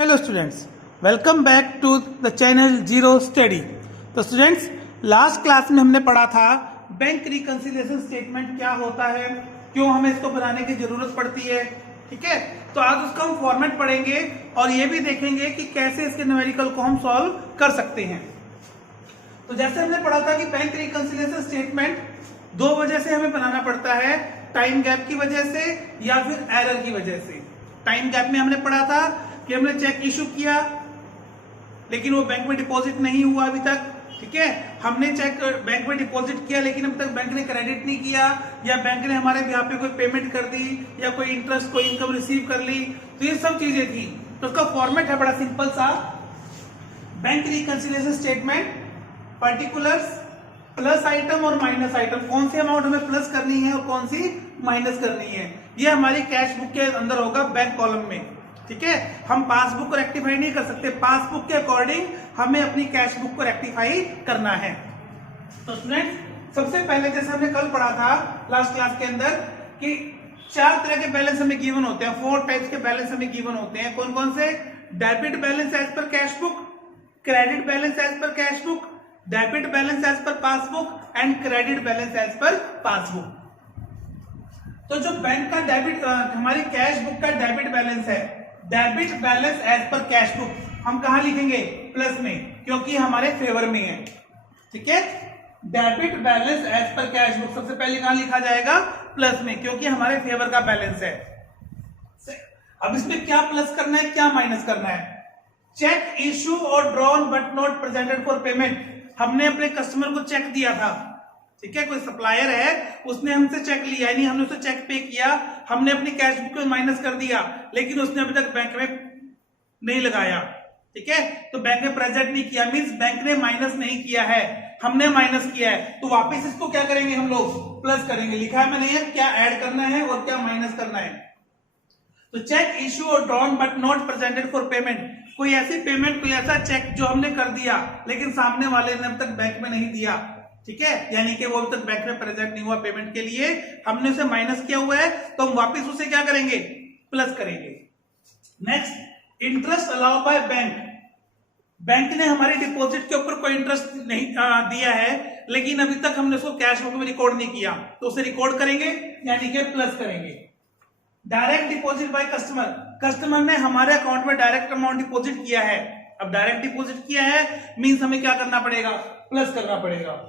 Hello students, welcome back to the channel zero study. तो students, last class में हमने पढ़ा था बैंक रिकंसिलिएशन स्टेटमेंट क्या होता है, क्यों हमें इसको बनाने की जरूरत पड़ती है। ठीक है, तो आज उसका हम फॉर्मेट पढ़ेंगे और ये भी देखेंगे कि कैसे इसके न्यूमेरिकल को हम सॉल्व कर सकते हैं। तो जैसे हमने पढ़ा था कि बैंक रिकंसिलिएशन स्टेटमेंट दो वजह से हमें बनाना पड़ता है, टाइम गैप की वजह से या फिर एरर की वजह से। टाइम गैप में हमने पढ़ा था कि हमने चेक इशू किया लेकिन वो बैंक में डिपॉजिट नहीं हुआ अभी तक। ठीक है, हमने चेक बैंक में डिपॉजिट किया लेकिन अभी तक बैंक ने क्रेडिट नहीं किया, या बैंक ने हमारे यहाँ पे कोई पेमेंट कर दी, या कोई इंटरेस्ट कोई इनकम रिसीव कर ली। तो ये सब चीजें थी। तो उसका फॉर्मेट है बड़ा सिंपल सा, bank reconciliation statement, particulars, plus item और माइनस आइटम, कौन सी अमाउंट हमें प्लस करनी है और कौन सी माइनस करनी है, ये हमारी कैश बुक के अंदर होगा बैंक कॉलम में। ठीक है, हम पासबुक को रेक्टिफाई नहीं कर सकते, पासबुक के अकॉर्डिंग हमें अपनी कैश बुक को रेक्टिफाई करना है। तो स्टूडेंट्स, सबसे पहले जैसे हमने कल पढ़ा था लास्ट क्लास के अंदर कि चार तरह के बैलेंस हमें गिवन होते हैं, 4 टाइप्स के बैलेंस हमें गिवन होते हैं। कौन कौन से? डेबिट बैलेंस एज पर cash book, credit balance as पर cash book, debit balance as per passbook and credit balance as per passbook. तो जो बैंक का डेबिट, हमारी कैश बुक का डेबिट बैलेंस है, डेबिट बैलेंस एज पर कैश बुक हम कहां लिखेंगे? प्लस में, क्योंकि हमारे फेवर में है। ठीक है, डेबिट बैलेंस एज पर कैश बुक सबसे पहले कहां लिखा जाएगा? प्लस में, क्योंकि हमारे फेवर का बैलेंस है। अब इसमें क्या प्लस करना है, क्या माइनस करना है? चेक इशू और drawn but not presented for payment, हमने अपने कस्टमर को चेक दिया था। ठीक है, कोई सप्लायर है, उसने हमसे चेक लिया, यानी हमने उसे चेक पे किया, हमने अपनी कैश बुक में माइनस कर दिया, लेकिन उसने अभी तक बैंक में नहीं लगाया। ठीक है, तो बैंक ने प्रेजेंट नहीं किया, मींस बैंक ने माइनस नहीं किया है, हमने माइनस किया है। तो वापस इसको क्या करेंगे हम लोग? प्लस करेंगे। लिखा है मैंने ये क्या ऐड करना है और क्या माइनस करना है। तो चेक इशू और drawn but not presented for payment, कोई ऐसी पेमेंट, कोई ऐसा चेक जो हमने कर दिया लेकिन सामने वाले ने अब तक बैंक में नहीं दिया। ठीक है, यानी कि वो अभी तक बैंक में प्रेजेंट नहीं हुआ पेमेंट के लिए, हमने उसे माइनस किया हुआ है, तो हम वापस उसे क्या करेंगे? प्लस करेंगे। Next, interest allow by bank, bank ने हमारे डिपॉजिट के ऊपर कोई इंटरेस्ट नहीं दिया है, लेकिन अभी तक हमने उसको कैश बुक में रिकॉर्ड नहीं किया, तो उसे रिकॉर्ड करेंगे, यानी कि प्लस करेंगे। Direct deposit by customer, customer ने हमारे अकाउंट में डायरेक्ट अमाउंट डिपॉजिट किया है। अब डायरेक्ट डिपॉजिट किया है मींस हमें क्या करना पड़ेगा? प्लस करना पड़ेगा।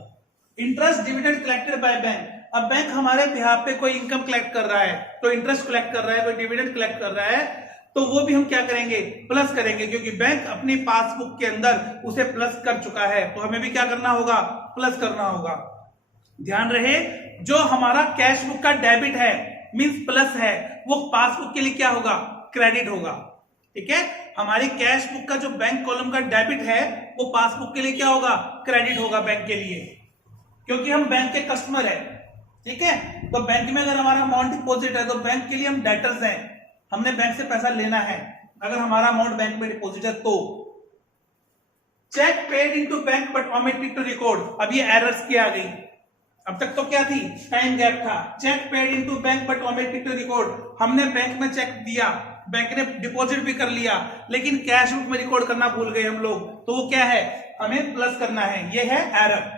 Interest dividend collected by bank, अब बैंक हमारे बिहाफ पे कोई इनकम कलेक्ट कर रहा है, तो इंटरेस्ट कलेक्ट कर रहा है, कोई डिविडेंड कलेक्ट कर रहा है, तो वो भी हम क्या करेंगे? प्लस करेंगे, क्योंकि बैंक अपनी पासबुक के अंदर उसे प्लस कर चुका है, तो हमें भी क्या करना होगा? प्लस करना होगा। ध्यान रहे, जो हमारा कैश बुक का डेबिट है मींस प्लस है, वो पासबुक के लिए क्या होगा? क्रेडिट होगा। ठीक है, हमारी कैश बुक का जो बैंक कॉलम का डेबिट है वो पासबुक के लिए क्या होगा? क्रेडिट होगा बैंक के लिए, क्योंकि हम बैंक के कस्टमर है। ठीक है, तो बैंक में अगर हमारा अमाउंट डिपॉजिट है तो बैंक के लिए हम डेटर्स हैं, हमने बैंक से पैसा लेना है, अगर हमारा अमाउंट बैंक में डिपॉजिट है तो। Cheque paid into bank but omitted to record, अब ये एरर्स की आ गई। अब तक तो क्या थी? टाइम गैप था। Cheque paid into bank but omitted to record, हमने बैंक में चेक दिया, बैंक ने डिपॉजिट भी कर लिया, लेकिन कैश बुक में रिकॉर्ड करना भूल गए हम लोग, तो वो क्या है? हमें प्लस करना है, ये है एरर।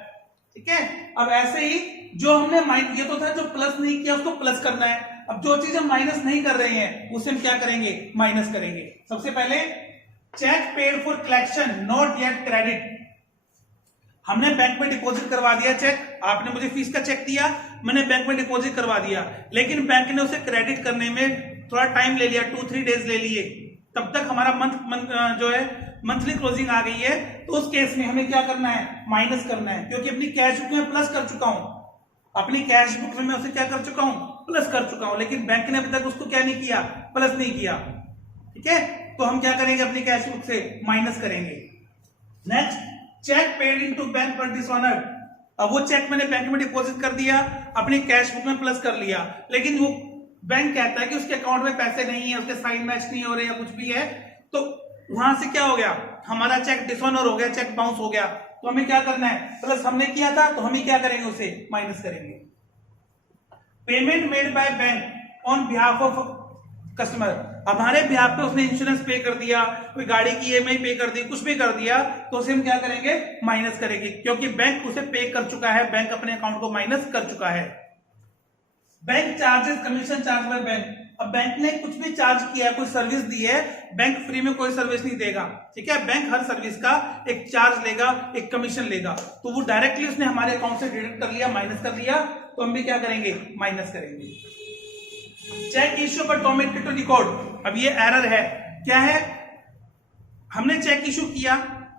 ठीक है, अब ऐसे ही जो हमने ये तो था जो प्लस नहीं किया उसको प्लस करना है। अब जो चीज हम माइनस नहीं कर रहे हैं उसे हम क्या करेंगे? माइनस करेंगे। सबसे पहले cheque paid for collection not yet credit, हमने बैंक में डिपॉजिट करवा दिया चेक, आपने मुझे फीस का चेक दिया, मैंने बैंक में डिपॉजिट करवा दिया, लेकिन बैंक ने उसे क्रेडिट करने में थोड़ा टाइम ले लिया, 2-3 डेज ले लिए, तब तक हमारा जो है मंथली क्लोजिंग आ गई है, तो उस केस में हमें क्या करना है? माइनस करना है, क्योंकि अपनी कैश बुक में प्लस कर चुका हूं, अपनी कैश बुक में मैं उसे क्या कर चुका हूं? प्लस कर चुका हूं, लेकिन बैंक ने अभी तक उसको क्या नहीं किया? प्लस नहीं किया। ठीक है, तो हम क्या करेंगे? अपनी कैश बुक से माइनस करेंगे। Next, cheque paid into bank but dishonoured, अब वो चेक मैंने बैंक में डिपॉजिट कर दिया, अपनी कैश बुक में प्लस कर लिया, लेकिन वो बैंक कहता है कि उसके अकाउंट में पैसे नहीं है, उसके साइन मैच नहीं हो रहे या कुछ भी है, तो वहां से क्या हो गया? हमारा चेक डिसऑनर हो गया, चेक बाउंस हो गया, तो हमें क्या करना है? प्लस हमने किया था तो हम क्या करेंगे? उसे माइनस करेंगे। Payment made by bank on behalf of customer, हमारे ब्याह पे उसने इंश्योरेंस पे कर दिया, कोई गाड़ी की ईएमआई पे कर दी, कुछ भी कर दिया, तो उसे हम क्या करेंगे, माइनस करेंगे, क्योंकि बैंक उसे पे कर चुका है, बैंक अपने अकाउंट को माइनस कर चुका है। Bank charges, commission charge by bank. अब बैंक ने कुछ भी चार्ज किया है, कोई सर्विस दी है, बैंक फ्री में कोई सर्विस नहीं देगा, ठीक है। बैंक हर सर्विस का एक चार्ज लेगा, एक कमीशन लेगा, तो वो डायरेक्टली उसने हमारे अकाउंट से डिडक्ट कर लिया, माइनस कर लिया, तो हम भी क्या करेंगे, माइनस करेंगे। Check issue but omitted to record. अब ये एरर है, क्या है, हमने चेक इश्यू किया,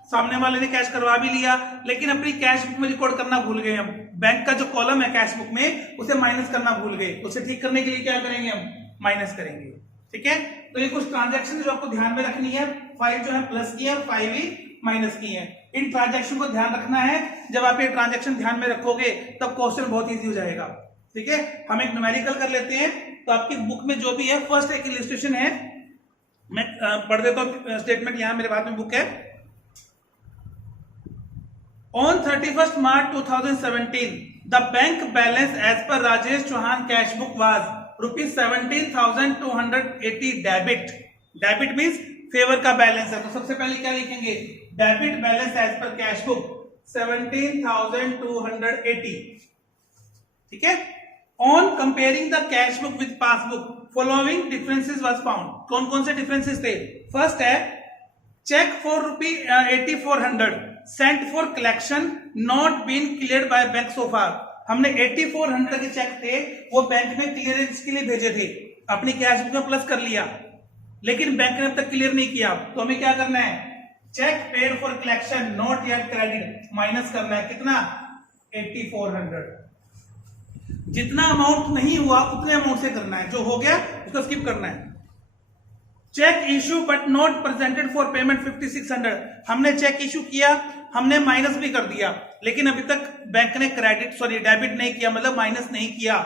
सामने वाले ने कैश करवा भी लिया, लेकिन अपनी कैश बुक में रिकॉर्ड करना भूल गए हम, बैंक का जो कॉलम है कैश बुक में उसे माइनस करना भूल गए। उसे ठीक करने के लिए क्या करेंगे, हम माइनस करेंगे, ठीक है। तो ये कुछ ट्रांजैक्शन जो आपको ध्यान में रखनी है, 5 जो है प्लस की है, 5 ही माइनस की है। इन ट्रांजैक्शन को ध्यान रखना है, जब आप ये ट्रांजैक्शन ध्यान में रखोगे तब क्वेश्चन बहुत ईजी हो जाएगा, ठीक है। हम एक न्यूमेरिकल कर लेते हैं। तो आपकी बुक में जो भी है, फर्स्ट एक इलस्ट्रेशन है, मैं पढ़ देता हूं स्टेटमेंट, यहां मेरे पास में बुक है। On 31st March 2017, the bank balance as per Rajesh Chauhan cash book was rupees 17,280 debit. Debit means favour का बैलेंस है, तो सबसे पहले क्या लिखेंगे, डेबिट बैलेंस एज पर कैश बुक 17,280, ठीक है। On comparing the cash book with passbook following differences was found. कौन कौन से डिफरेंसेस थे, फर्स्ट है cheque for ₹8400 sent for collection not been cleared by bank so far. हमने 8400 के चेक थे, वो बैंक में क्लियरेंस के लिए भेजे थे, अपनी कैश बुक में प्लस कर लिया, लेकिन बैंक ने अब तक क्लियर नहीं किया, तो हमें क्या करना है, check paid for collection not yet credit minus करना है, कितना, 8400। जितना अमाउंट नहीं हुआ उतने अमाउंट से करना है, जो हो गया उसको स्किप करना है। Check issue but not presented for payment 5600। हमने चेक इश्यू किया, हमने माइनस भी कर दिया, लेकिन अभी तक बैंक ने डेबिट नहीं किया, मतलब माइनस नहीं किया,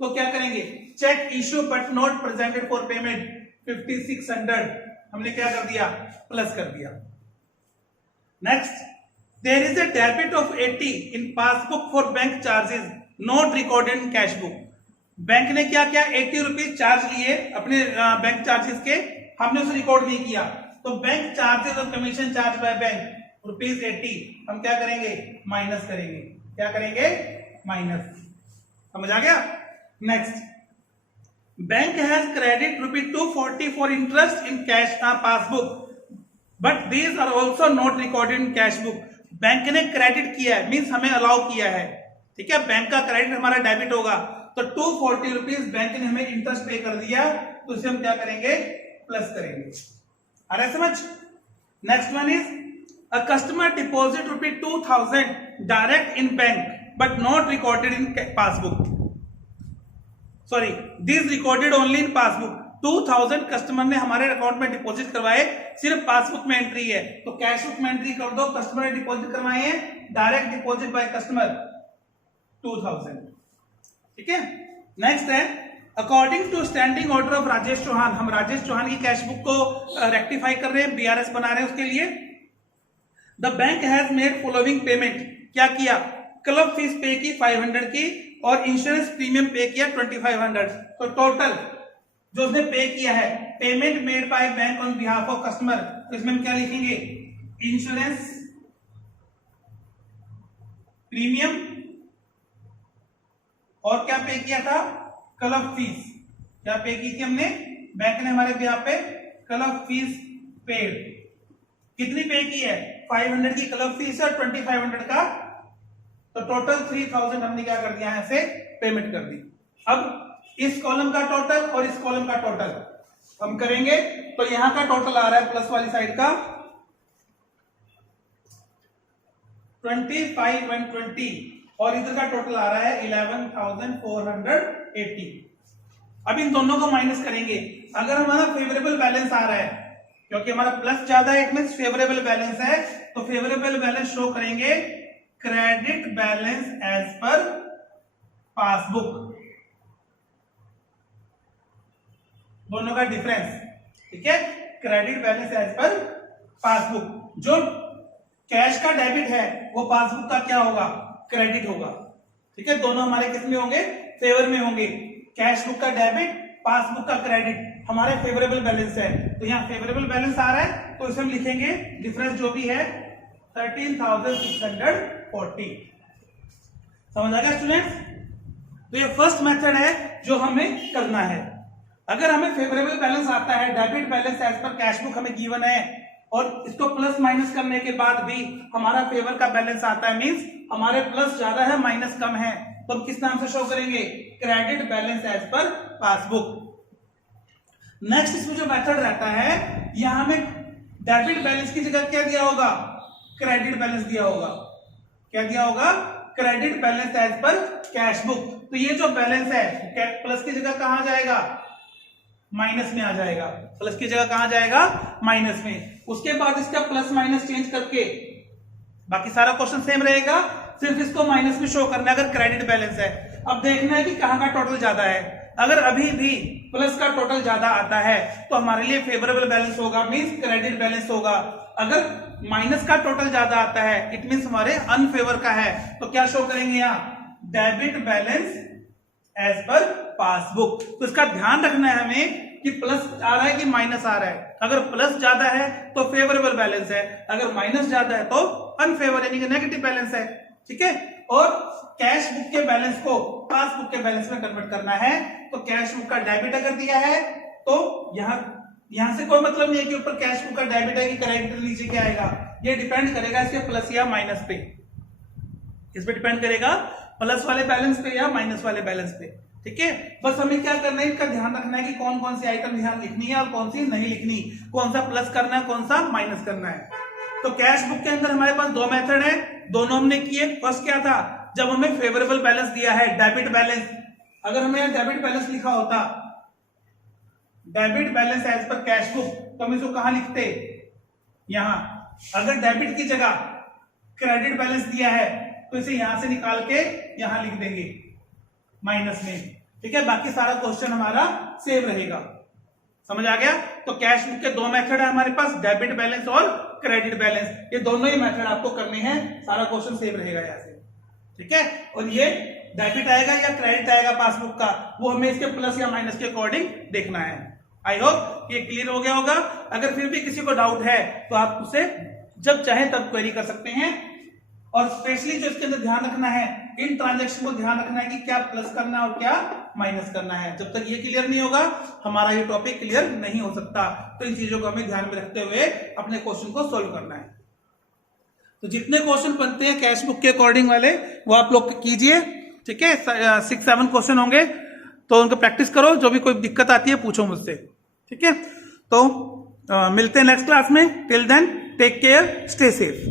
तो क्या करेंगे, check issue but not presented for payment 5600 हमने क्या कर दिया, प्लस कर दिया। Next, there is a debit of 80 in passbook for bank charges not recorded in cash book. Bank ने क्या किया, 80 रुपीज चार्ज लिए अपने बैंक चार्जेस के, हमने उसे रिकॉर्ड नहीं किया, तो बैंक चार्जेस और कमीशन चार्ज बाय बैंक ₹80 हम क्या करेंगे, माइनस करेंगे, क्या करेंगे, माइनस। समझ आ गया। Next, bank has credit ₹240 for interest in cash passbook but these are also not recorded in cash book. Bank ने क्रेडिट किया है, मीन्स हमें अलाउ किया है, ठीक है, बैंक का क्रेडिट हमारा डेबिट होगा, तो 240 रुपीज बैंक ने हमें इंटरेस्ट पे कर दिया, तो उसे हम क्या करेंगे, प्लस करेंगे। आ रहा है समझ। Next one is a customer deposit ₹2000 direct in bank but not recorded in passbook, sorry this recorded only in passbook. 2000 customer ने हमारे अकाउंट में डिपॉजिट करवाए, सिर्फ पासबुक में एंट्री है, तो कैश बुक में एंट्री कर दो, कस्टमर ने डिपॉजिट करवाए हैं, डायरेक्ट डिपॉजिट बाय कस्टमर 2000, ठीक है। नेक्स्ट है according to standing order of Rajesh Chauhan. हम राजेश चौहान की कैश बुक को रेक्टिफाई कर रहे हैं, बीआरएस बना रहे हैं उसके लिए। The bank has made following payment, क्या किया, क्लब फीस पे की 500 की और इंश्योरेंस प्रीमियम पे किया 2500, तो टोटल जो उसने पे किया है, payment made by bank on behalf of customer, तो इसमें हम क्या लिखेंगे, इंश्योरेंस प्रीमियम और क्या पे किया था, क्लब फीस। क्या पे की थी हमने, बैंक ने हमारे बिहाफ पे क्लब फीस पेड। कितनी पे की है, 500 की क्लब फीस और 2500 का, तो टोटल 3000 हमने क्या कर दिया, यहां से पेमेंट कर दी। अब इस कॉलम का टोटल और इस कॉलम का टोटल हम करेंगे, तो यहां का टोटल आ रहा है प्लस वाली साइड का 25,120 और इधर का टोटल आ रहा है 11,480। अब इन दोनों को माइनस करेंगे, अगर हमारा फेवरेबल बैलेंस आ रहा है, क्योंकि हमारा प्लस ज्यादा है, इट मींस फेवरेबल बैलेंस है, तो फेवरेबल बैलेंस शो करेंगे credit balance as per passbook, दोनों का डिफरेंस, ठीक है, credit balance as per passbook. जो कैश का डेबिट है वो पासबुक का क्या होगा, क्रेडिट होगा, ठीक है, दोनों हमारे किस में होंगे, फेवर में होंगे। कैश बुक का डेबिट, पासबुक का क्रेडिट हमारे फेवरेबल बैलेंस है, तो यहाँ फेवरेबल बैलेंस आ रहा है तो इसे हम लिखेंगे डिफरेंस जो भी है 13,640। समझ आ गया स्टूडेंट्स? तो ये फर्स्ट मेथड है जो हमें करना है। अगर हमें फेवरेबल बैलेंस आता है, डेबिट बैलेंस एज पर कैश बुक हमें गिवन है और इसको प्लस माइनस करने के बाद भी हमारा फेवर का बैलेंस आता है, मींस हमारे प्लस ज्यादा है माइनस कम है, तो हम किस नाम से शो करेंगे? Credit balance as per passbook. Next इसमें जो मेथड रहता है, यहां हमें डेबिट बैलेंस की जगह क्या दिया होगा? क्रेडिट बैलेंस दिया होगा। क्या दिया होगा? क्रेडिट बैलेंस एज पर कैश बुक। तो ये जो बैलेंस है प्लस की जगह कहां जाएगा? माइनस में आ जाएगा। प्लस की जगह कहां जाएगा? माइनस में। उसके बाद इसका प्लस माइनस चेंज करके बाकी सारा क्वेश्चन सेम रहेगा, सिर्फ इसको माइनस में शो करना है अगर क्रेडिट बैलेंस है। अब देखना है कि कहां का टोटल ज्यादा है। अगर अभी भी प्लस का टोटल ज्यादा आता है तो हमारे लिए फेवरेबल बैलेंस होगा, मींस क्रेडिट बैलेंस होगा। अगर माइनस का टोटल ज्यादा आता है इट मींस हमारे अनफेवर का है, तो क्या शो करेंगे यहाँ? Debit balance as per passbook. तो इसका ध्यान रखना है हमें कि प्लस आ रहा है कि माइनस आ रहा है। अगर प्लस ज्यादा है तो फेवरेबल बैलेंस है, अगर माइनस ज्यादा है तो अनफेवर यानी कि नेगेटिव बैलेंस है। ठीक है? और कैश बुक के बैलेंस को पासबुक के बैलेंस में कन्वर्ट करना है, तो कैश बुक का डेबिट अगर दिया है तो यहां से कोई मतलब नहीं है कि ऊपर कैश बुक का डेबिट है कि क्रेडिट नीचे क्या आएगा। ये डिपेंड करेगा इसके प्लस या माइनस पे। इस पे डिपेंड करेगा प्लस वाले बैलेंस पे या माइनस वाले बैलेंस पे। ठीक है? बस हमें क्या करना है, इसका ध्यान रखना है कि कौन कौन सी आइटम ध्यान लिखनी है और कौन सी नहीं लिखनी, कौन सा प्लस करना है कौन सा माइनस करना है। तो कैश बुक के अंदर हमारे पास दो मेथड है, दोनों हमने किए। फर्स्ट क्या था? जब हमें फेवरेबल बैलेंस दिया है डेबिट बैलेंस, अगर हमें यहाँ डेबिट बैलेंस लिखा होता डेबिट बैलेंस एज पर कैश बुक, तो हम इसको कहां लिखते? यहां। अगर डेबिट की जगह क्रेडिट बैलेंस दिया है तो इसे यहां से निकाल के यहां लिख देंगे माइनस में। ठीक है? बाकी सारा क्वेश्चन हमारा सेम रहेगा। समझ आ गया? तो कैश बुक के दो मेथड है हमारे पास, डेबिट बैलेंस और क्रेडिट बैलेंस। ये दोनों ही मेथड आपको करने हैं, सारा क्वेश्चन सेम रहेगा यहां से। ठीक है? और ये डेबिट आएगा या क्रेडिट आएगा पासबुक का, वो हमें इसके प्लस या माइनस के अकॉर्डिंग देखना है। आई होप ये क्लियर हो गया होगा। अगर फिर भी किसी को डाउट है तो आप उसे जब चाहे तब क्वेरी कर सकते हैं। और स्पेशली जो इसके अंदर ध्यान रखना है, इन ट्रांजैक्शन को ध्यान रखना है कि क्या प्लस करना है और क्या माइनस करना है। जब तक ये क्लियर नहीं होगा हमारा ये टॉपिक क्लियर नहीं हो सकता। तो इन चीजों को हमें ध्यान में रखते हुए अपने क्वेश्चन को सोल्व करना है। तो जितने क्वेश्चन बनते हैं कैश बुक के अकॉर्डिंग वाले वो आप लोग कीजिए। ठीक है? 6-7 क्वेश्चन होंगे, तो उनको प्रैक्टिस करो। जो भी कोई दिक्कत आती है पूछो मुझसे। ठीक है? तो मिलते हैं नेक्स्ट क्लास में। Till then take care, stay safe.